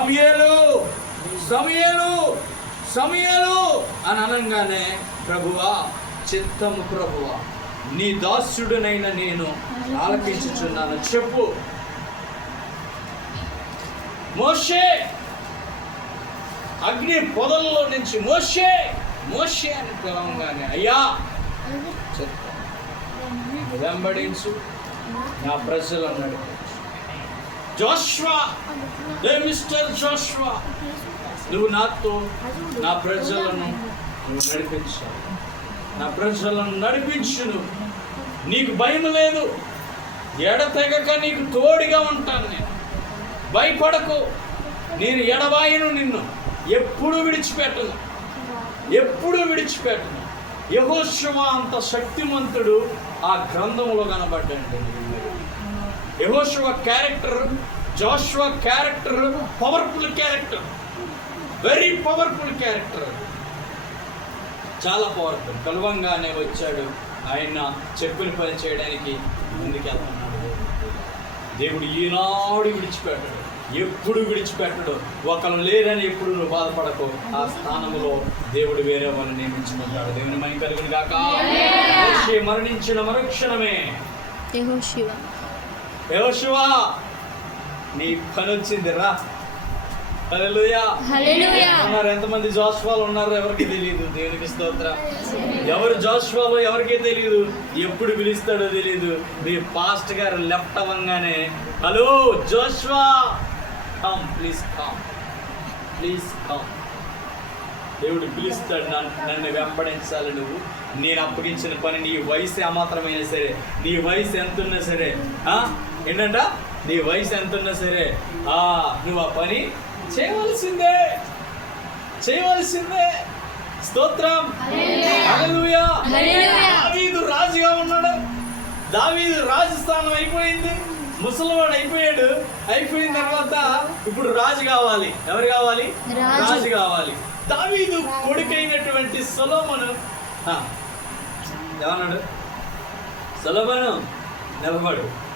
సమయలు సమయలు సమయలు అని అనగానే ప్రభువా చిత్తము ప్రభువా నీ దాసుడునైన నేను ఆలకించుచున్నాను. చెప్పు. మోషే అగ్ని పొదల్లో నుంచి మోషే మోషే అని పిలవంగానే అయ్యా చిత్తం వెంబడించు. నా ప్రజలను నడిపించు జోష్వా ఏ మిస్టర్ జోష్వా నువ్వు నాతో నా ప్రజలను నువ్వు నడిపించావు నా ప్రజలను నడిపించును. నీకు భయం లేదు. ఎడతెగక నీకు తోడుగా ఉంటాను నేను. భయపడకు. నేను ఎడబాయను నిన్ను ఎప్పుడు విడిచిపెట్టను. ఎప్పుడు విడిచిపెట్టను. యహోశివ అంత శక్తిమంతుడు ఆ గ్రంథంలో కనబడ్డాడు. Yehoshua character Joshua character powerful character very powerful character చాలా పవర్ఫుల్ కలవంగానే వచ్చాడు. ఆయన చెప్పిన పని చేయడానికి ముందుకెళ్తున్నాడు దేవుడు ఈనాడు విడిచిపెట్టాడు. ఎప్పుడు విడిచిపెట్టడు? ఒకరు లేరని ఎప్పుడు నువ్వు బాధపడకు. ఆ స్థానంలో దేవుడు వేరే వాళ్ళని నియమించుకుంటాడు. దేవుని మహిమ కలుగును గాక. మోషే మరణించిన మరుక్షణమే. యెహోషువ యెహోషువా నీ పని వచ్చింది రా ఎంతమంది జోష్వాలు ఉన్నారు ఎవరికి తెలియదు దేవునికి స్తోత్రం. ఎవరు జోష్వాలో ఎవరికీ తెలియదు ఎప్పుడు పిలుస్తాడో తెలియదు మీ పాస్ట్ గారు లెఫ్ట్ అవ్వగానే hello Joshua come please come please come దేవుడు పిలుస్తాడు నన్ను నన్ను వెంబడించాలి నువ్వు. నేను అప్పగించిన పని నీ వయసు ఏమాత్రమైనా సరే నీ వయసు ఎంత ఉన్నా సరే ఆ? ఏంటంట? నీ వయసు ఎంత ఉన్నా సరే ఆ నువ్వు ఆ పని చేయవలసిందే. చేయవలసిందే. స్తోత్రం. దావీదు రాజుగా ఉన్నాడు. దావీదు రాజు స్థానం అయిపోయింది. ముసలివాడు అయిపోయాడు. అయిపోయిన తర్వాత ఇప్పుడు రాజు కావాలి. ఎవరు కావాలి? రాజు. కావాలి. దావీదు కొడుకైనటువంటి సొలోమను. ఏమన్నాడు సొలోమను. నిలబడు.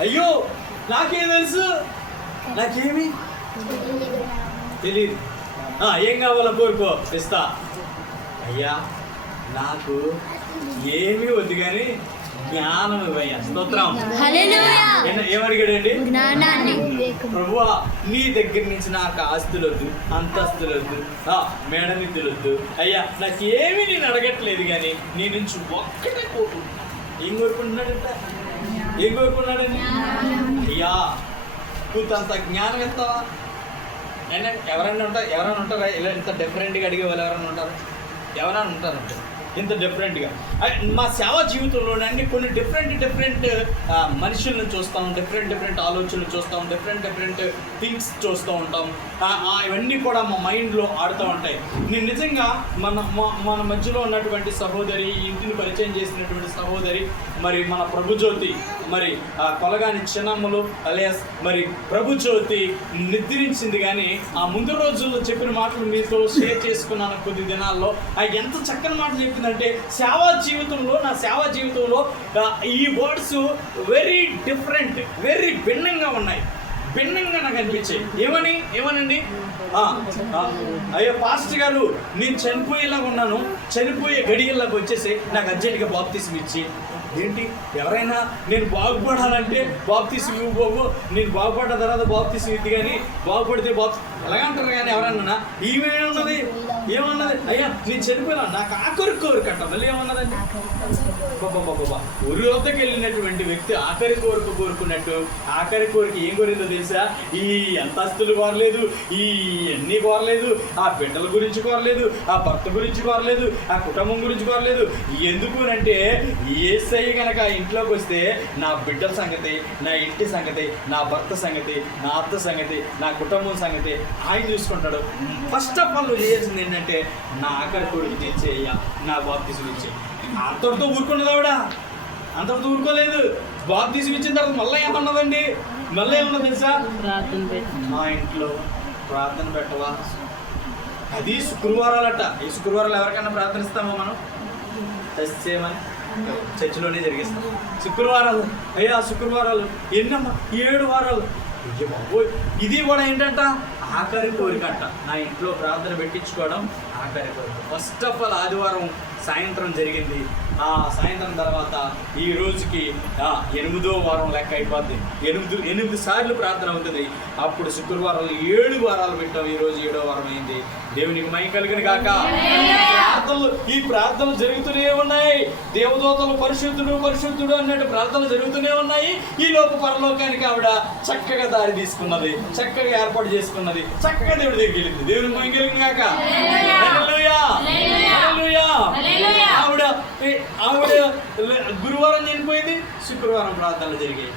అయ్యో నాకేం తెలుసు? నాకేమి? తెలియదు ఆ, ఏం కావాలో కోరుకో ఇస్తా అయ్యా నాకు ఏమీ వద్దు కానీ జ్ఞానం ఇవ్వయ్యా. స్తోత్రం. ఏమడిగాడండి ప్రభువా నీ దగ్గర నుంచి నాకు ఆస్తులొద్దు అంతస్తులొద్దు ఆ, మేడమిద్దులొద్దు అయ్యా నాకు ఏమీ నేను అడగట్లేదు కానీ నీ నుంచి ఒక్కటే కోరుకుంటున్నా. ఏం కోరుకుంటున్నాడంట? ఏం కోరుకున్నాడండి? అయ్యా నువ్వు అంత జ్ఞానం ఎత్తావా అంటే ఎవరైనా ఉంటారు ఎవరైనా ఉంటారా? ఇలా ఇంత డిఫరెంట్గా అడిగే వాళ్ళు ఎవరైనా ఉంటారు? ఎవరైనా ఉంటారు ఇంత డిఫరెంట్గా మా సేవా జీవితంలోనండి కొన్ని డిఫరెంట్ డిఫరెంట్ మనుషులను చూస్తాం డిఫరెంట్ డిఫరెంట్ ఆలోచనలు చూస్తాం డిఫరెంట్ డిఫరెంట్ థింగ్స్ చూస్తూ ఉంటాం. ఇవన్నీ కూడా మా మైండ్లో ఆడుతూ ఉంటాయి. నేను నిజంగా మన మా- మన మధ్యలో ఉన్నటువంటి సహోదరి ఇంటిని పరిచయం చేసినటువంటి సహోదరి మరి మన ప్రభుజ్యోతి మరి ఆ కొలగాని చిన్నమ్మలు అలియాస్ మరి ప్రభుజ్యోతి నిద్రించింది కానీ ఆ ముందు రోజుల్లో చెప్పిన మాటలు మీతో షేర్ చేసుకున్నాను కొద్ది దినాల్లో. ఆ ఎంత చక్కని మాటలు చెప్పిందంటే సేవా జీవితంలో నా సేవా జీవితంలో ఈ వర్డ్స్ వెరీ డిఫరెంట్ వెరీ భిన్నంగా ఉన్నాయి. భిన్నంగా నాకు అనిపించాయి ఏమని? ఏమనండి? అయ్యో పాస్ట్ గారు నేను చనిపోయేలాగా ఉన్నాను. చనిపోయే గడియల్లోకి వచ్చేసి నాకు అర్జెంటుగా బాప్తీసం ఇచ్చి. ఏంటి? ఎవరైనా నేను బాగుపడాలంటే బాప్తీసం ఇవ్వబోవు నేను బాగుపడ్డ తర్వాత బాప్తీసం ఇద్ది కానీ బాగుపడితే బాప్ ఎలాగంటారు కానీ ఎవరన్నా? ఈమెన్నది ఏమన్నది? అయ్యా నేను చనిపోయినా. నాకు ఆఖరి కోరికట మళ్ళీ ఏమన్నదండి? బాబా ఊరి వద్దకు వెళ్ళినటువంటి వ్యక్తి ఆఖరి కోరిక కోరుకున్నట్టు ఆఖరి కోరిక ఏం కోరిందో తెలుసా ఈ అంతస్తులు కోరలేదు ఈ అన్ని కోరలేదు ఆ బిడ్డల గురించి కోరలేదు ఆ భర్త గురించి కోరలేదు ఆ కుటుంబం గురించి కోరలేదు ఎందుకు అంటే ఏసై కనుక ఆ ఇంట్లోకి వస్తే నా బిడ్డల సంగతి నా ఇంటి సంగతి నా భర్త సంగతి నా అత్త సంగతి నా కుటుంబం సంగతి ఆయన చూసుకుంటాడు ఫస్ట్ ఆఫ్ ఆల్ నువ్వు చేయాల్సింది ఏంటంటే నా ఆఖరి కోరిక తీర్చేయ్యా నా బాప్తీసం ఇచ్చే అంతటితో ఊరుకున్నది ఆవిడ. అంతటితో ఊరుకోలేదు. బాప్తీసం ఇచ్చిన తర్వాత మళ్ళీ ఏమన్నదండి? మళ్ళీ ఏమన్నది తెలుసా? మా ఇంట్లో ప్రార్థన పెట్టవా? అది శుక్రవారాలట. ఈ శుక్రవారాలు ఎవరికైనా ప్రార్థనిస్తామా మనం? టెస్ట్ చేయమని? చర్చిలోనే జరిగిస్తాం. శుక్రవారాలు. అయ్యా శుక్రవారాలు. ఎన్నమ్మా ఏడు వారాలు. ఇది కూడా ఏంటంట? ఆఖరి కోరికంట నా ఇంట్లో ప్రార్థన పెట్టించుకోవడం ఆఖరి కోరిక. ఫస్ట్ ఆఫ్ ఆల్ ఆదివారం సాయంత్రం జరిగింది. ఆ సాయంత్రం తర్వాత ఈ రోజుకి ఆ, ఎనిమిదో వారం లెక్క అయిపోద్ది. ఎనిమిది ఎనిమిది సార్లు ప్రార్థన అవుతుంది అప్పుడు శుక్రవారం ఏడు వారాలు పెట్టాం. ఈ రోజు ఏడో వారం అయింది. దేవునికి మై కలిగిన కాక ప్రార్థనలు ఈ ప్రార్థనలు జరుగుతూనే ఉన్నాయి. దేవదూతలు పరిశుద్ధుడు పరిశుద్ధుడు అన్నట్టు ప్రార్థనలు జరుగుతూనే ఉన్నాయి. ఈ లోపు పరలోకానికి ఆవిడ చక్కగా దారి తీసుకున్నది చక్కగా ఏర్పాటు చేసుకున్నది చక్కగా దేవుడి దగ్గరికి వెళ్ళింది. దేవుని మై కలిగిన కాక ఆవిడ ఆవిడ గురువారం చనిపోయింది. శుక్రవారం ప్రార్థనలు జరిగాయి.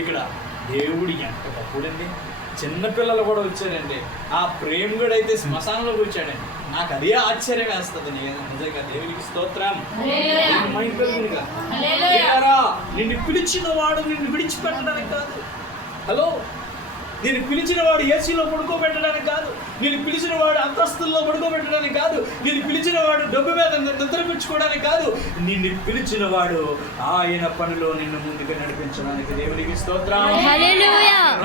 ఇక్కడ దేవుడి ఎంత గొప్పడండి చిన్నపిల్లలు కూడా వచ్చారండి. ఆ ప్రేమగుడు అయితే శ్మశానంలోకి వచ్చాడండి నాకు అదే ఆశ్చర్యం వేస్తుంది నిజంగా దేవునికి స్తోత్రం. నిన్ను పిలిచిన వాడు నిన్ను విడిచిపెట్టడానికి కాదు. హలో? నేను పిలిచిన వాడు ఏసీలో పడుకోబెట్టడానికి కాదు. నేను పిలిచిన వాడు అంతస్తుల్లో పడుకోబెట్టడానికి కాదు. నేను పిలిచిన వాడు డబ్బు మీద నిద్రపుచ్చుకోవడానికి కాదు. నిన్ను పిలిచిన వాడు ఆయన పనిలో నిన్ను ముందుకు నడిపించడానికి దేవునికి స్తోత్రం.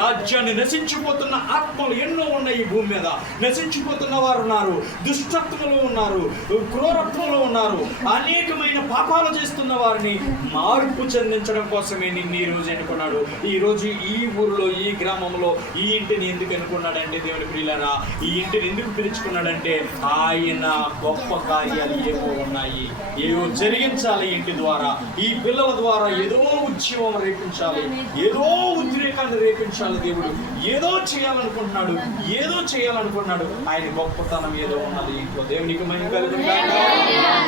రాజ్యాన్ని నశించిపోతున్న ఆత్మలు ఎన్నో ఉన్నాయి ఈ భూమి మీద. నశించిపోతున్న వారు ఉన్నారు. దుష్టత్వంలో ఉన్నారు. క్రూరత్వంలో ఉన్నారు. అనేకమైన పాపాలు చేస్తున్న వారిని మార్పు చెందించడం కోసమే నిన్ను ఈ రోజు ఎన్నుకున్నాడు. ఈ రోజు ఈ ఊరిలో ఈ గ్రామంలో ఈ ఇంటిని ఎందుకు ఎన్నుకున్నాడంటే దేవుని ప్రియులరా ఈ ఇంటిని ఎందుకు పిలుచుకున్నాడంటే ఆయన గొప్ప కార్యాలు ఏవో ఉన్నాయి. ఏవో జరిగించాలి ఇంటి ద్వారా. ఈ పిల్లల ద్వారా ఏదో ఉద్యమం రేపించాలి. ఏదో ఉద్రేకాన్ని రేపించాలి దేవుడు. ఏదో చేయాలనుకుంటున్నాడు. ఏదో చేయాలనుకుంటున్నాడు. ఆయన గొప్పతనం ఏదో ఉన్నది ఇంట్లో. దేవునికి మహిమ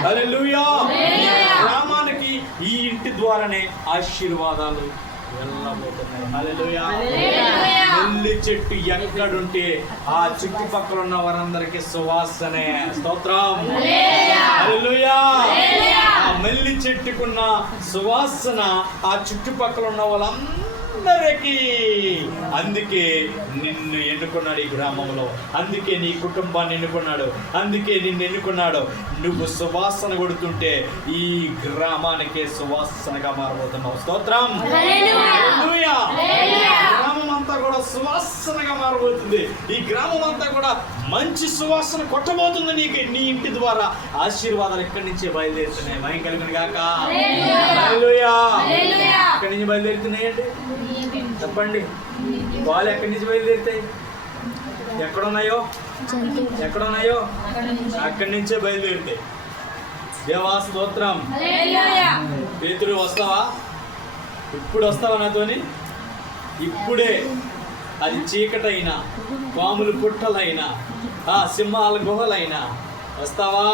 హల్లెలూయా. ఈ గ్రామానికి ఈ ఇంటి ద్వారానే ఆశీర్వాదాలు వెళ్ళబోతున్నాయి. చెట్టు ఎక్కడుంటే ఆ చుట్టుపక్కల ఉన్న వారందరికీ సువాసనే. స్తోత్రం. హల్లెలూయా. ఆ మల్లి చెట్టుకున్న సువాసన ఆ చుట్టుపక్కల ఉన్న వాళ్ళందరికీ అందుకే నిన్ను ఎన్నుకున్నాడు ఈ గ్రామంలో. అందుకే నీ కుటుంబాన్ని ఎన్నుకున్నాడు. అందుకే నిన్ను ఎన్నుకున్నాడు. నువ్వు సువాసన కొడుతుంటే ఈ గ్రామానికే సువాసనగా మారబోతున్నావు. స్తోత్రం. గ్రామం అంతా కూడా సువాసనగా మారబోతుంది. ఈ గ్రామం అంతా కూడా మంచి సువాసన కొట్టబోతుంది నీకు. నీ ఇంటి ద్వారా ఆశీర్వాదాలు ఎక్కడి నుంచే బయలుదేరుతున్నాయి? భయం కలిగిన గాక. ఎక్కడి నుంచి బయలుదేరుతున్నాయండి? చెప్పండి. వాళ్ళు ఎక్కడి నుంచి బయలుదేరుతాయి ఎక్కడున్నాయో? ఎక్కడున్నాయో? అక్కడి నుంచే బయలుదేరుతాయి దేవా స్తోత్రం. పేతురు వస్తావా? ఇప్పుడు వస్తావా నాతోని? ఇప్పుడే. అది చీకటైనా పాములు పుట్టలైనా ఆ సింహాల గుహలైనా. వస్తావా?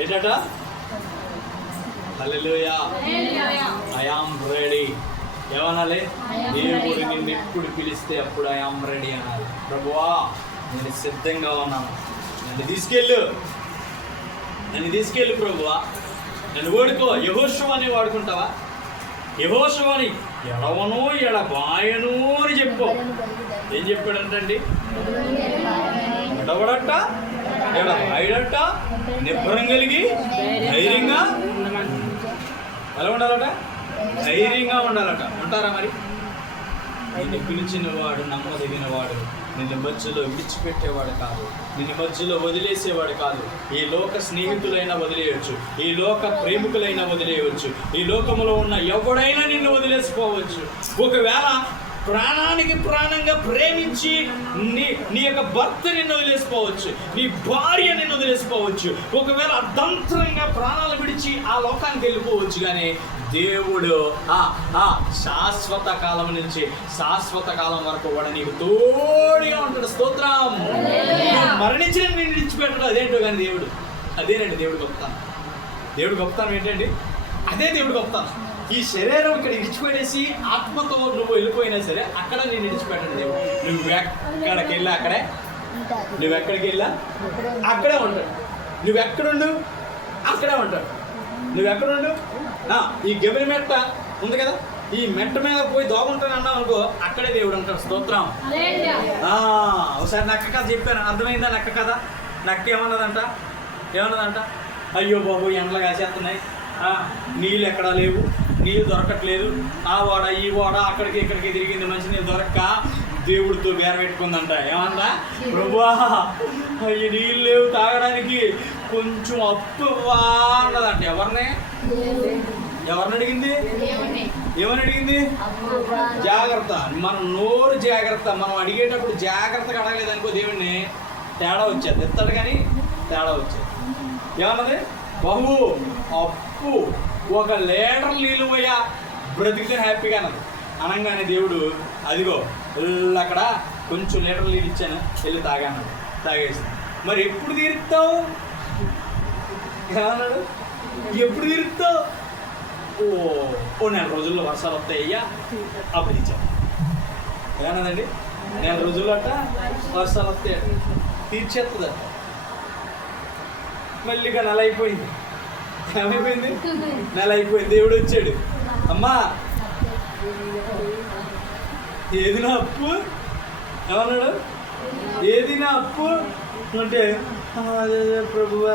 ఏంటట? హల్లెలూయా. I am ready. ఏమనాలి? దేవుడు నిన్ను ఎప్పుడు పిలిస్తే అప్పుడు ఐ ఆమ్ రెడీ అనాలి. ప్రభువా నేను సిద్ధంగా ఉన్నాను. నన్ను తీసుకెళ్ళు. నన్ను తీసుకెళ్ళు ప్రభువా. నన్ను ఓడుకో. యహోషు అని వాడుకుంటావా? యహోషు అని ఎడవను ఎడబాయను అని చెప్పు. ఏం చెప్పాడంటండి? ఎడవడట ఎడబాయడట నిబ్బరం కలిగి ధైర్యంగా ఎలా ఉండాలట? ధైర్యంగా ఉండాలట. ఉంటారా మరి? నిన్ను పిలిచిన వాడు నమ్మదగిన వాడు నిన్ను మధ్యలో విడిచిపెట్టేవాడు కాదు. నిన్ను మధ్యలో వదిలేసేవాడు కాదు. ఈ లోక స్నేహితులైనా వదిలేయవచ్చు ఈ లోక ప్రేమికులైనా వదిలేయవచ్చు ఈ లోకంలో ఉన్న ఎవడైనా నిన్ను వదిలేసిపోవచ్చు. ఒకవేళ ప్రాణానికి ప్రాణంగా ప్రేమించి నీ నీ యొక్క భర్త నిన్ను వదిలేసిపోవచ్చు. నీ భార్య నిన్ను వదిలేసిపోవచ్చు. ఒకవేళ అర్ధంతరంగా ప్రాణాలు విడిచి ఆ లోకానికి వెళ్ళిపోవచ్చు కానీ దేవుడు ఆ ఆ శాశ్వత కాలం నుంచి శాశ్వత కాలం వరకు కూడా నీకు తోడుగా ఉంటాడు. స్తోత్రం. మరణించిన నేను విడిచిపెట్టడు. అదేంటో కానీ దేవుడు. అదేనండి దేవుడు గొప్పతనం. దేవుడు గొప్పతనం ఏంటండి? అదే దేవుడు గొప్పతనం. ఈ శరీరం ఇక్కడ విడిచిపెట్టేసి ఆత్మతో నువ్వు వెళ్ళిపోయినా సరే అక్కడ నేను విడిచిపెట్టండి దేవుడు నువ్వు ఎక్కడికి వెళ్ళా అక్కడే. నువ్వు ఎక్కడికి వెళ్ళా? అక్కడే ఉంటాడు నువ్వు ఎక్కడుండు? అక్కడే ఉంటాడు నువ్వు ఎక్కడుండు? ఈ గెబరి మెట్ట ఉంది కదా? ఈ మెట్ట మీద పోయి దోగుంటాను అన్నావు అనుకో అక్కడే దేవుడు అంటాడు. స్తోత్రం. ఒకసారి నక్క కథ చెప్పాను. అర్థమైందా నక్క కథ? నక్క ఏమన్నదంట? ఏమన్నదంట? అయ్యో బాబు ఎండలు కాసేస్తున్నాయి. నీళ్ళు ఎక్కడా లేవు. నీళ్ళు దొరకట్లేదు. ఆ వాడ ఈ వాడ అక్కడికి ఇక్కడికి తిరిగింది మంచి నీళ్ళు దొరక్క దేవుడితో బేర పెట్టుకుందంట. ఏమందా ప్రభువా ఈ నీళ్ళు లేవు తాగడానికి. కొంచెం అప్పు అన్నదంట. ఎవరిని? ఎవరిని అడిగింది? ఏమని అడిగింది? జాగ్రత్త. మనం నోరు జాగ్రత్త. మనం అడిగేటప్పుడు జాగ్రత్తగా అడగలేదు అనుకో దేవుడిని తేడా వచ్చేది. ఎత్తాడు కానీ తేడా వచ్చేది. ఏమన్నది? బాబు అప్పు ఒక లీటర్ నీళ్ళు పోయా బ్రతికితే హ్యాపీగా అన్నది. అనగానే దేవుడు అదిగో అక్కడ కొంచెం లీటర్ నీళ్ళు ఇచ్చాను వెళ్ళి తాగాను తాగేసి. మరి ఎప్పుడు తీరుతావు? ఏమన్నాడు? ఎప్పుడు తీరుతావు? ఓ ఓ నెల రోజుల్లో వర్షాలు వస్తాయి అయ్యా అప్పుడు ఇచ్చాను ఏమన్నదండి? నెల రోజుల్లో అట్ట వర్షాలు వస్తాయి తీర్చేస్తుందట మళ్ళీ ఇక నెల అయిపోయింది ఏమైపోయింది? నెల అయిపోయింది దేవుడు వచ్చాడు. అమ్మా! ఏది నా అప్పు? ఏమన్నాడు ఏది నా అప్పు? అంటే అదే అదే ప్రభువా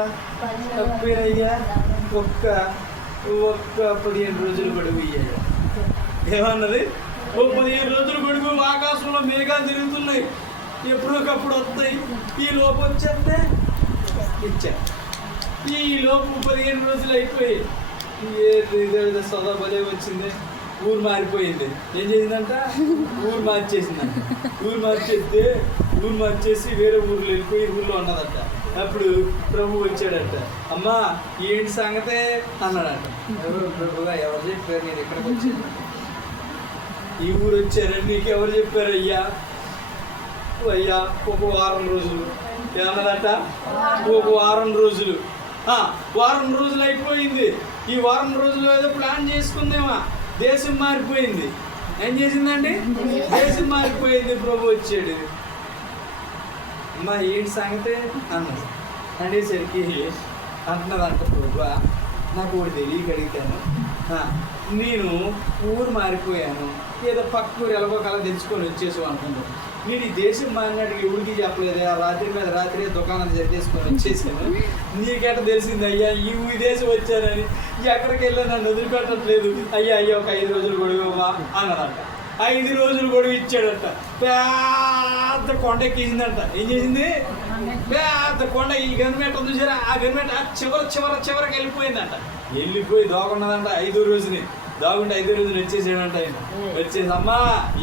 అప్పేనయ్యా ఒక్క ఒక్క పదిహేను రోజులు గడువు ఇయ్యాడు ఏమన్నది? ఓ పదిహేను రోజులు గడువు ఆకాశంలో మేఘాలు తిరుగుతున్నాయి. ఎప్పుడోకప్పుడు వస్తాయి. ఈ లోపు వచ్చేస్తే ఇచ్చా. ఈ లోపు పదిహేను రోజులు అయిపోయి. ఇదేదో సదా భలే వచ్చింది. ఊరు మారిపోయింది. ఏం చేసిందంట? ఊరు మార్చేసిందంట. ఊరు మార్చేస్తే ఊరు మార్చేసి వేరే ఊర్లో వెళ్ళిపోయి ఊర్లో ఉన్నదంట. అప్పుడు ప్రభు వచ్చాడట. అమ్మా ఏంటి సంగతే? అన్నాడట. ఎవరు ప్రభుగా ఎవరు చెప్పారు? నేను ఇక్కడికి వచ్చాను. ఈ ఊరు వచ్చారని నీకు ఎవరు చెప్పారు అయ్యా? అయ్యా ఒక వారం రోజులు. ఏమన్నదట ఒక వారం రోజులు. వారం రోజులు అయిపోయింది. ఈ వారం రోజులు ఏదో ప్లాన్ చేసుకుందేమా. దేశం మారిపోయింది. ఏం చేసిందండి? దేశం మారిపోయింది ప్రభు వచ్చాడు. అమ్మా ఏంటి సంగతే? అన్నది అనేసరికి అంటున్నదంట ప్రభు నాకు ఒకటి తెలియక అడిగాను నేను ఊరు మారిపోయాను. ఏదో పక్క ఊరు ఎలాగో కల తెచ్చుకొని వచ్చేసాం అనుకుంటాను నేను ఈ దేశం మారినట్టుగా ఎవరికి చెప్పలేదు? ఆ రాత్రి మీద రాత్రి దుకాణం జరిగేసుకొని వచ్చేసాను. నీకెట తెలిసింది అయ్యా ఈ ఊరి దేశం వచ్చానని. ఎక్కడికి వెళ్ళా నన్ను వదిలిపెట్టట్లేదు. అయ్యా అయ్యా ఒక ఐదు రోజులు గొడవవా అన్నాడంట. ఐదు రోజులు గొడవ ఇచ్చాడట. పెద్ద కొండ ఎక్కేసిందంట. ఏం చేసింది? పెద్ద కొండ ఈ గవర్నమెంట్ ఉంది చూసారా? ఆ గవర్నమెంట్ ఆ చివర చివర చివరికి వెళ్ళిపోయిందంట. వెళ్ళిపోయి దోకున్నదంట ఐదో రోజుని. దాగుంటే ఐదో రోజులు వచ్చేసాడంట ఆయన. వచ్చేసి అమ్మా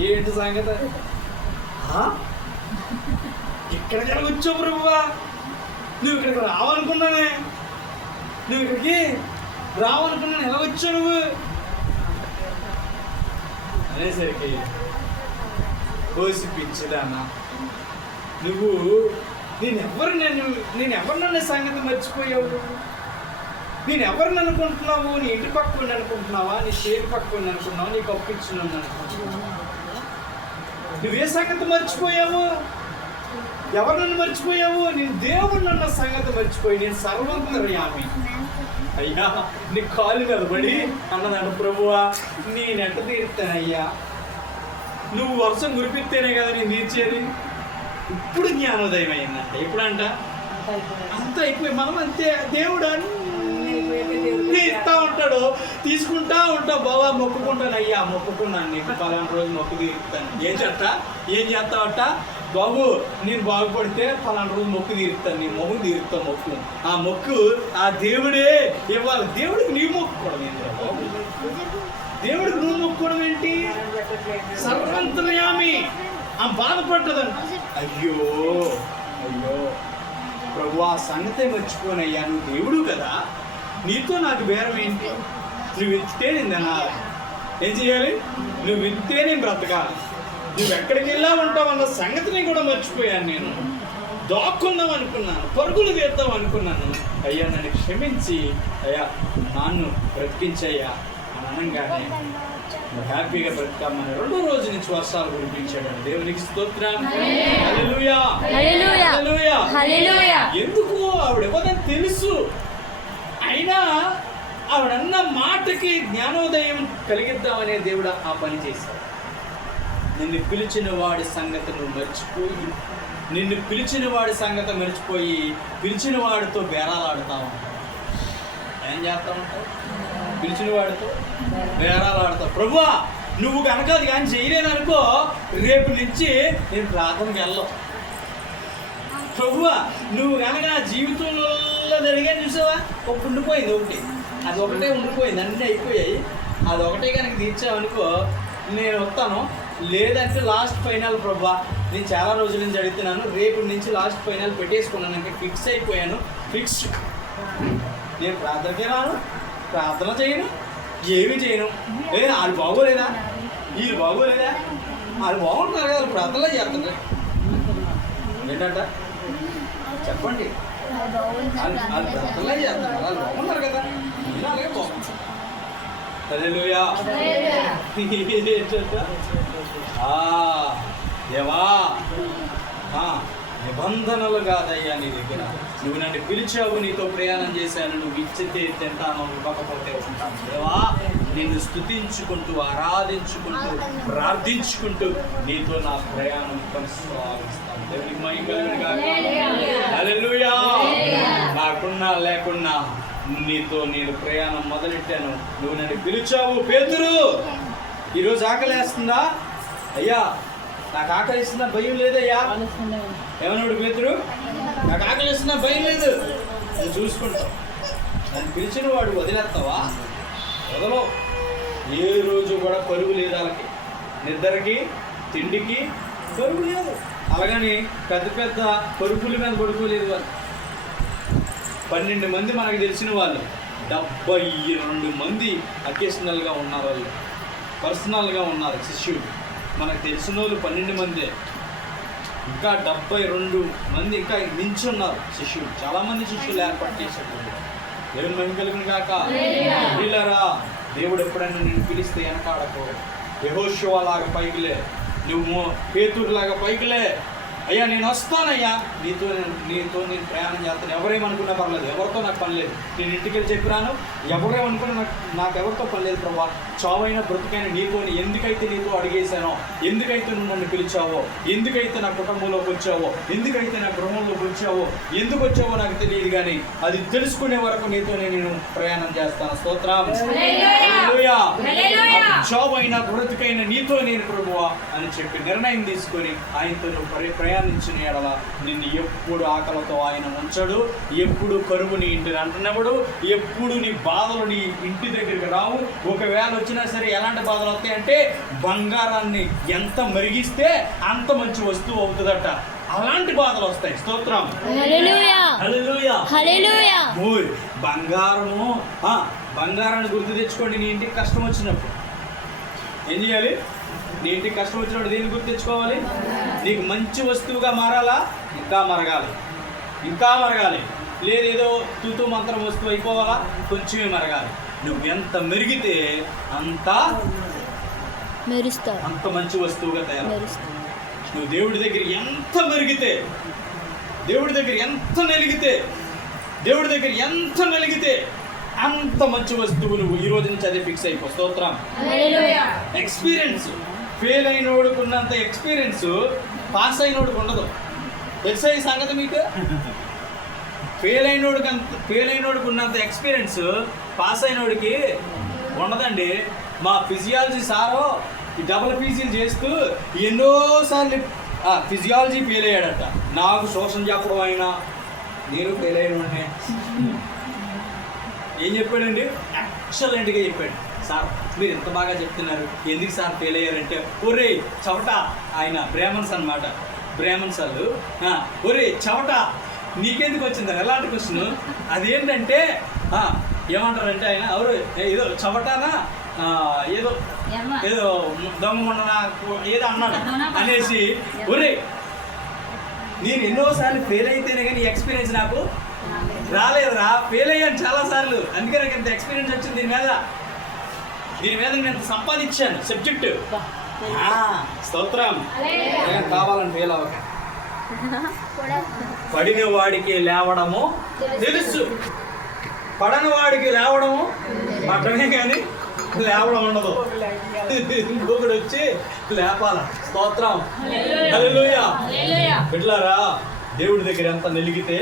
ఏంటి సంగతి? ఇక్కడ వచ్చావు ప్రభువా? నువ్వు ఇక్కడికి రావనుకున్నానే నువ్వు ఇక్కడికి రావనుకున్నాను ఎలా వచ్చావు నువ్వు? అనేసరికి కోసి పిచ్చిదానా నువ్వు నేను నేను నేను నన్ను సంగతి మర్చిపోయావు? నేను ఎవరిని అనుకుంటున్నావు నీ ఇంటి పక్కన అనుకుంటున్నావా? నీ చేతి పక్కన అనుకున్నావా నీకు అప్పించున్నాను అనుకుంటున్నావా? నువ్వే సంగతి మర్చిపోయావు? ఎవరు నన్ను మర్చిపోయావు? నేను దేవుడు నన్న సంగతి మర్చిపోయి నేను సర్వంతర్యామి అయ్యా నీ కాలు మీద పడి అన్నదాను ప్రభువా నేనెంట తీరుతానయ్యా నువ్వు వర్షం కురిపిస్తేనే కదా నేను తీర్చేది. ఇప్పుడు జ్ఞానోదయం అయిందంట ఎప్పుడంట? అంత అయిపోయి మనం అంతే. దేవుడు అన్ని ఇస్తా ఉంటాడు. తీసుకుంటా ఉంటావు బావా మొక్కుకుంటాను. అయ్యా మొక్కుకున్నాను. నీకు పలానా రోజు మొక్కు తీరుతాను. ఏం చెప్తా ఏం చేస్తావట బాబు నేను బాగుపడితే పలానా రోజు మొక్కు తీరుతాను. నీ మొక్కు తీరుతా మొక్కు. ఆ మొక్కు ఆ దేవుడే ఇవ్వాలి. దేవుడికి నీ మొక్కుకోవడం ఏంటి బాబు? దేవుడికి నువ్వు మొక్కుకోవడం ఏంటి? సర్వంతర్యామి. ఆ బాధపడ్డదంట. అయ్యో అయ్యో. ప్రభు ఆ సంగతే మర్చిపోనయ్యా నువ్వు దేవుడు కదా. నీతో నాకు బేరం ఏంటి? నువ్వు ఇస్తే నేను తినాలి. ఏం చేయాలి నువ్వు ఇస్తే నేను బ్రతకాలి. నువ్వు ఎక్కడికి వెళ్ళా ఉంటావు అన్న సంగతిని కూడా మర్చిపోయాను నేను. దాక్కుందాం అనుకున్నాను. పరుగులు తీద్దాం అనుకున్నాను. అయ్యా నన్ను క్షమించి. అయ్యా నాన్ను బ్రతికించయ్యా అని అనగానే నువ్వు హ్యాపీగా బ్రతకామని రెండో రోజు నుంచి వర్షాలు కురిపించాడు దేవునికి స్తోత్రం. ఎందుకు ఆవిడ ఎవరని తెలుసు. అయినా ఆవిడన్న మాటకి జ్ఞానోదయం కలిగిద్దామనే దేవుడు ఆ పని చేశాడు. నిన్ను పిలిచిన వాడి సంగతి నువ్వు మర్చిపోయి నిన్ను పిలిచిన వాడి సంగతి మర్చిపోయి పిలిచిన వాడితో బేరాలాడుతావు ఏం చేస్తా ఉంటావు? పిలిచిన వాడితో బేరాలు ఆడతావు ప్రభువా నువ్వు కనుక అది కానీ చేయలేను అనుకో రేపు నుంచి నేను ప్రార్థనకి వెళ్ళవు ప్రభువా నువ్వు కనుక నా జీవితంలో జరిగే చూసావా? ఒక ఉండిపోయింది ఒకటి అది ఒకటే ఉండిపోయింది అన్నీ అయిపోయాయి. అది ఒకటే కనుక తీర్చావనుకో నేను వస్తాను. లేదంటే లాస్ట్ ఫైనల్ ప్రభా నేను చాలా రోజుల నుంచి అడుగుతున్నాను. రేపు నుంచి లాస్ట్ ఫైనల్ పెట్టేసుకున్నాను ఇంకా ఫిక్స్ అయిపోయాను. ఫిక్స్ నేను ప్రార్థనకే రాను. ప్రార్థన చేయను. ఏమి చేయను. ఏ వాళ్ళు బాగోలేదా? వీళ్ళు బాగోలేదా? వాళ్ళు బాగుంటున్నారు కదా ప్రార్థనలో చేస్తున్నారు. ఏంటంట? చెప్పండి. ఆ, దేవా. ఆ, నిబంధనలు కాదయ్యా నీ దగ్గర. నువ్వు నన్ను పిలిచావు నీతో ప్రయాణం చేశాను నువ్వు ఇచ్చితే తింటాను ఇవ్వకపోతే ఉంటాను. దేవా. నిన్ను స్తుతించుకుంటూ ఆరాధించుకుంటూ ప్రార్థించుకుంటూ నీతో నా ప్రయాణం కొనసాగిస్తాను. దేవునికి మహిమ నాకున్నా లేకున్నా నీతో నేను ప్రయాణం మొదలెట్టాను. నువ్వు నన్ను పిలిచావు పేతురు. ఈరోజు ఆకలి వేస్తుందా అయ్యా నాకు ఆకలిస్తున్న భయం లేదయ్యా. ఏమన్నాడు పేతురు? నాకు ఆకలిస్తున్న భయం లేదు. నువ్వు చూసుకుంటావు. నన్ను పిలిచిన వాడు వదిలేస్తావా? వదలవు ఏ రోజు కూడా పరుగు లేదు వాళ్ళకి నిద్రకి తిండికి పరుగు లేదు. అలాగని పెద్ద పెద్ద పరుపుల మీద పడుకోలేదు వాళ్ళు. పన్నెండు మంది మనకు తెలిసిన వాళ్ళు డెబ్బై రెండు మంది అకేషనల్గా ఉన్నారు వాళ్ళు. పర్సనల్గా ఉన్నారు శిష్యులు. మనకు తెలిసిన వాళ్ళు పన్నెండు మందే. ఇంకా డెబ్బై రెండు మంది ఇంకా మించి ఉన్నారు శిష్యులు. చాలామంది శిష్యులు ఏర్పాటు చేసేటువంటి దేవుని మహిమ కలుగును కాక వీళ్ళరా దేవుడు ఎప్పుడైనా నేను పిలిస్తే వెనకాడకు యహోశివ లాగా పైకిలే నువ్వు పేతురులాగా పైకిలే అయ్యా నేను వస్తానయ్యా. నీతో నేను నీతో నేను ప్రయాణం చేస్తాను. ఎవరేమనుకున్నా పర్లేదు. ఎవరితో నాకు పని లేదు. నేను ఇంటికి వెళ్ళి చెప్పిరాను ఎవరేమనుకున్నా నాకు నాకు ఎవరితో పని లేదు ప్రభా. చావైన బ్రతుకైన నీతో ఎందుకైతే నీతో అడిగేశానో ఎందుకైతే నువ్వు నన్ను పిలిచావో ఎందుకైతే నా కుటుంబంలోకి వచ్చావో ఎందుకైతే నా గృహంలోకి వచ్చావో ఎందుకు వచ్చావో నాకు తెలియదు కానీ అది తెలుసుకునే వరకు నీతో నేను ప్రయాణం చేస్తాను. స్తోత్రం. అయినా బ్రతుకైన నీతో నేను ప్రభువా అని చెప్పి నిర్ణయం తీసుకొని ఆయనతో నువ్వు పరి- ప్రయాణించిన ఎడల నిన్ను ఎప్పుడు ఆకలితో ఆయన ఉంచడు ఎప్పుడు కరువు నీ ఇంటిని అంటున్నప్పుడు ఎప్పుడు నీ బాధలు నీ ఇంటి దగ్గరికి రావు. ఒకవేళ వచ్చినా సరే ఎలాంటి బాధలు వస్తాయంటే బంగారాన్ని ఎంత మరిగిస్తే అంత మంచి వస్తువు అవుతుందట. అలాంటి బాధలు వస్తాయి. స్తోత్రం. బంగారము ఆ, బంగారాన్ని గుర్తు తెచ్చుకోండి నీ ఇంటికి కష్టం వచ్చినప్పుడు. ఏం చేయాలి? నీ ఇంటికి కష్టం వచ్చినప్పుడు దేన్ని గుర్తు తెచ్చుకోవాలి? నీకు మంచి వస్తువుగా మారాలా? ఇంకా మరగాలి. ఇంకా మరగాలి. లేదు ఏదో తూతూ మంత్రం వస్తువు అయిపోవాలా? కొంచెమే మరగాలి. నువ్వు ఎంత మెరిగితే అంత మెరుస్తా అంత మంచి వస్తువుగా తయారు నువ్వు దేవుడి దగ్గర ఎంత మెరిగితే దేవుడి దగ్గర ఎంత నెలిగితే దేవుడి దగ్గర ఎంత నెలిగితే అంత మంచి వస్తువు నువ్వు ఈ రోజు నుంచి అదే ఫిక్స్ అయిపో. స్తోత్రం. హల్లెలూయా. ఎక్స్పీరియన్స్ ఫెయిల్ అయినోడికి ఉన్నంత ఎక్స్పీరియన్స్ పాస్ అయినోడికి ఉండదు. తెలుసా ఈ సంగతి మీకు? ఫెయిల్ అయినోడికి అంత ఫెయిల్ అయినోడికి ఉన్నంత ఎక్స్పీరియన్స్ పాస్ అయినోడికి ఉండదండి. మా ఫిజియాలజీ సారో ఈ డబుల్ పీజీలు చేస్తూ ఎన్నోసార్లు ఫిజియాలజీ ఫెయిల్ అయ్యాడట. నాకు శోషణ చెప్పడం అయినా నేను ఫెయిల్ అయిన ఏం చెప్పాడండి? ఎక్సలెంట్గా చెప్పాడు. సార్ మీరు ఎంత బాగా చెప్తున్నారు. ఎందుకు సార్ ఫెయిల్ అయ్యారంటే ఒరే చవట ఆయన బ్రాహ్మణ్స్ అన్నమాట. బ్రాహ్మణ్స్ వాళ్ళు "ఆ, ఒరే చవట నీకెందుకు వచ్చింది? ఎలాంటి క్వశ్చన్ అదేంటంటే ఏమంటారంటే ఆయన ఎవరు ఏదో చవటానా? ఏదో ఏదో దొంగ మొండన ఏదో అన్నాడు. అనేసి ఒరే నేను ఎన్నోసార్లు ఫెయిల్ అయితేనే కానీ ఎక్స్పీరియన్స్ నాకు రాలేదురా. ఫెయిల్ అయ్యాను చాలా సార్లు. అందుకే నాకు ఇంత ఎక్స్పీరియన్స్ వచ్చింది దీని మీద. దీని మీద నేను సంపాదించాను. సబ్జెక్ట్ స్తోత్రం. కావాలని ఫెయిల్ అవ్వక పడిన వాడికి లేవడము తెలుసు. పడని వాడికి లేవడము పడమే కానీ లేవడం ఉండదు. ఇంకొకడు వచ్చి లేపాల. స్తోత్రం. బిడ్లారా దేవుడి దగ్గర ఎంత నిలిగితే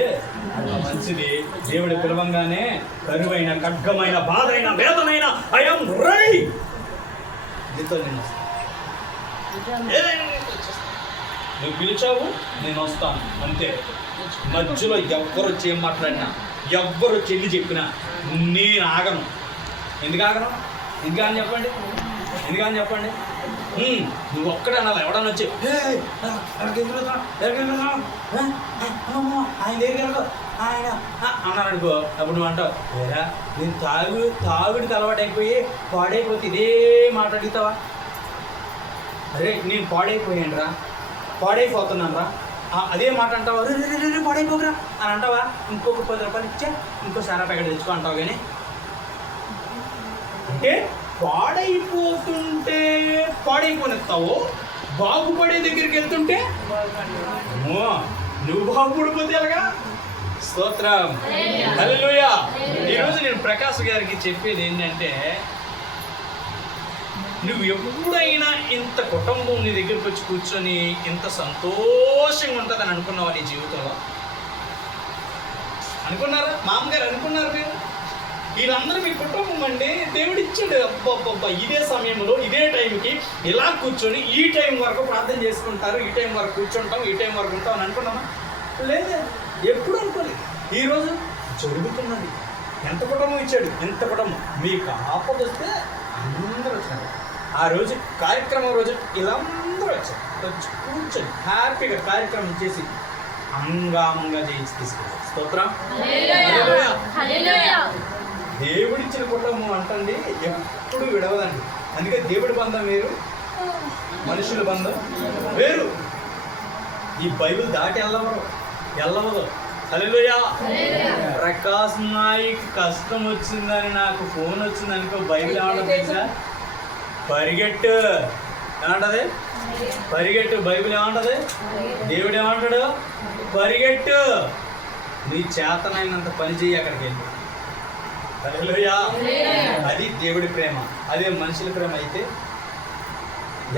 అంత మంచిది. దేవుడి పిలవంగానే కరువైన ఖడ్గమైన బాధైన వేదనైన భయం రై నీతో నేను నువ్వు పిలిచావు నేను వస్తాను. అంతే. మధ్యలో ఎవ్వరు వచ్చి ఏం మాట్లాడినా ఎవ్వరు వచ్చి ఎన్ని చెప్పినా నేను ఆగను. ఎందుకు ఆగను? ఎందుకని చెప్పండి? ఎందుకని చెప్పండి? నువ్వు ఒక్కడే అనాలి ఎవడన్నా వచ్చి ఆయన దగ్గరికి ఆయన అన్నారనుకో అప్పుడు నువ్వు అంటావు ఏరా నేను తాగు తాగుడికి అలవాటు అయిపోయి పాడైపోతే ఇదే మాట్లాడుతావా అరే నేను పాడైపోయాను రా పాడైపోతున్నాను రా అదే మాట అంటావా? "రే, రే, రే, పాడైపోకరా. అని అంటావా? ఇంకొక పది రూపాయలు ఇచ్చా ఇంకో సారా ప్యాకెట్ తెచ్చుకో అంటావు కానీ అంటే పాడైపోతుంటే పాడైపోనిస్తావు బాగుపడే దగ్గరికి వెళ్తుంటే? నువ్వు బాగుపడిపోతే ఎలాగా? స్తోత్రం. హల్లెలూయా. ఈరోజు నేను ప్రకాష్ గారికి చెప్పేది ఏంటంటే నువ్వు ఎప్పుడైనా ఇంత కుటుంబం నీ దగ్గరికి వచ్చి కూర్చొని ఇంత సంతోషంగా ఉంటుందని అనుకున్నావా నీ జీవితంలో? అనుకున్నారా? మామగారు అనుకున్నారు మీరు? వీళ్ళందరూ మీ కుటుంబం అండి. దేవుడు ఇచ్చాడు అబ్బబ్బబ్బా. ఇదే సమయంలో ఇదే టైంకి ఇలా కూర్చొని ఈ టైం వరకు ప్రార్థన చేసుకుంటారు. ఈ టైం వరకు కూర్చుంటాం ఈ టైం వరకు ఉంటాం అని అనుకున్నామా? లేదు. ఎప్పుడు అనుకోలేదు. ఈరోజు జరుగుతున్నది ఎంత కుటుంబం ఇచ్చాడు? ఎంత కుటుంబం? మీకు ఆపద వస్తే అందరూ వచ్చారు. ఆ రోజు కార్యక్రమం రోజు ఇలా అందరూ వచ్చారు. వచ్చి కూర్చొని హ్యాపీగా కార్యక్రమం చేసి అంగామంగా చేయించి తీసుకెళ్ళారు స్తోత్రం. దేవుడిచ్చిన కుటుంబం అంటండి ఎప్పుడు విడవదండి. అందుకే దేవుడి బంధం వేరు మనుషుల బంధం వేరు. ఈ బైబిల్ దాటి వెళ్ళవరు వెళ్ళవదు హలోయా ప్రకాశ్ నాయక్ కష్టం వచ్చిందని నాకు ఫోన్ వచ్చింది అనుకో బైబిల్ ఏమంటుంది పరిగెట్టు. ఏమంటది? పరిగెట్టు. బైబిల్ ఏమంటది? దేవుడు ఏమంటాడు? పరిగెట్టు. నీ చేతనైనంత పని చేయి అక్కడికి వెళ్ళి. అది దేవుడి ప్రేమ. అదే మనుషుల ప్రేమ అయితే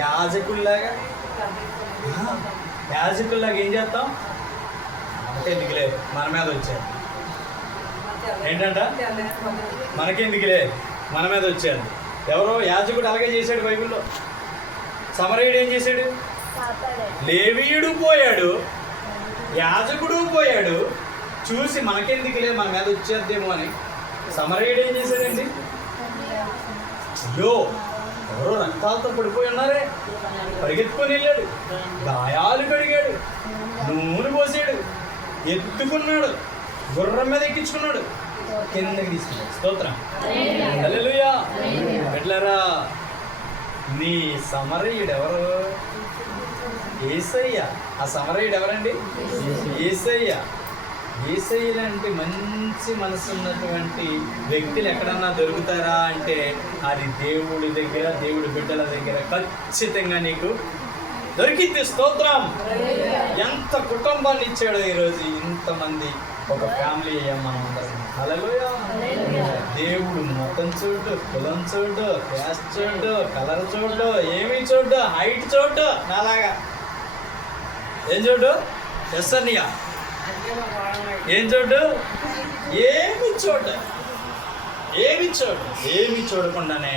యాజకుల్లాగా యాజకుల్లాగా ఏం చేస్తాం? మనకెందుకు లేదు మన మీద వచ్చారు. ఏంటంట? మనకెందుకు లేదు మన మీద వచ్చారు. ఎవరో యాజకుడు అలాగే చేశాడు బైబిల్లో. సమరయుడు ఏం చేశాడు? లేవీయుడు పోయాడు. యాజకుడు పోయాడు. చూసి మనకెందుకులే మన మీద వచ్చేద్దేమో అని. సమరయుడు ఏం చేశాడండి అయ్యో ఎవరో రక్తాలతో పడిపోయి ఉన్నారే. పరిగెత్తుకొని వెళ్ళాడు. గాయాలు కడిగాడు. నూనె పోసాడు. ఎత్తుకున్నాడు. గుర్రం మీద ఎక్కించుకున్నాడు. కిందకి తీసుకున్నాడు స్తోత్రం. హల్లెలూయా. ఎట్లారా నీ సమరయుడు ఎవరు? ఏసయ్య. ఆ సమరయుడు ఎవరండి? ఏసయ్య. ఏసయ్య లాంటి మంచి మనసు ఉన్నటువంటి వ్యక్తులు ఎక్కడన్నా దొరుకుతారా అంటే అది దేవుడి దగ్గర దేవుడి బిడ్డల దగ్గర ఖచ్చితంగా నీకు దొరికింది. స్తోత్రం. ఎంత కుటుంబాన్ని ఇచ్చాడు ఈరోజు ఇంతమంది ఒక ఫ్యామిలీ అయ్యాం మనం అందరం. హల్లెలూయా. దేవుడు మతం చూడు కులం చూడు క్యాస్ట్ చూడు కలర్ చూడు ఏమి చూడు హైట్ చూడు నాలాగా. ఏం చూడు? ఎస్ అన్నయ్య ఏం చూడు ఏమి చోటు? ఏమి చోటు? ఏమి చూడకుండానే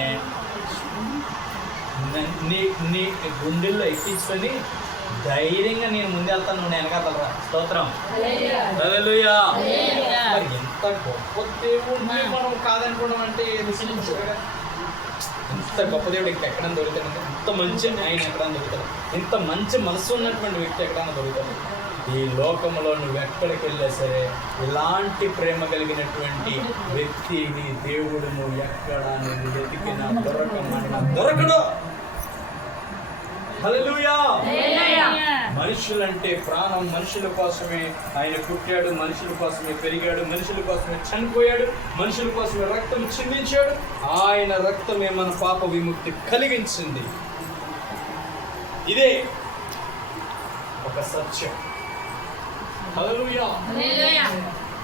నీ నీ గుండెల్లో ఎక్కించుకొని ధైర్యంగా నేను ముందు వెళ్తాను నువ్వు వెనకాలరా స్తోత్రం. హల్లెలూయా. ఎంత గొప్ప దేవుడిని మనం కాదనుకోవడం అంటే నిశ్చయించగా ఇంత గొప్ప దేవుడు ఎక్కడ దొరుకుతాడు? ఇంత మంచి ఆయన ఎక్కడ దొరుకుతాడు? ఇంత మంచి మనసు ఉన్నటువంటి వ్యక్తి ఎక్కడైనా దొరుకుతాడు? ఈ లోకంలో నువ్వు ఎక్కడికి వెళ్ళా సరే ఇలాంటి ప్రేమ కలిగినటువంటి వ్యక్తిని దేవుడు నువ్వు ఎక్కడ? నువ్వు వెతికినా దొరకమన్నా దొరకడు మనుషులంటే ప్రాణం మనుషుల కోసమే. ఆయన పుట్టాడు మనుషుల కోసమే పెరిగాడు మనుషుల కోసమే చనిపోయాడు మనుషుల కోసమే రక్తం చిందించాడు. ఆయన రక్తమే మన పాప విముక్తి కలిగించింది. ఇదే ఒక సత్యం.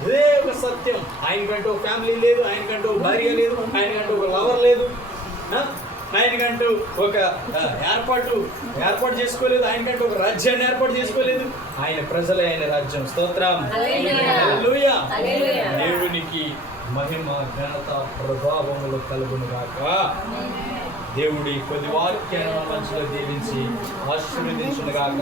ఇదే ఒక సత్యం. ఆయనకంటూ ఒక ఫ్యామిలీ లేదు ఆయనకంటూ ఒక భార్య లేదు ఆయనకంటూ ఒక లవర్ లేదు? ఆయనకంటూ ఒక ఏర్పాటు ఏర్పాటు చేసుకోలేదు ఆయనకంటూ ఒక రాజ్యాన్ని ఏర్పాటు చేసుకోలేదు. ఆయన ప్రజలే ఆయన రాజ్యం. స్తోత్రం. దేవునికి మహిమ ఘనత ప్రభావములు కలుగును గాక. దేవుడి కొద్ది వాక్యాన్ని మధ్యలో దీవించి ఆశీర్వదించును గాక.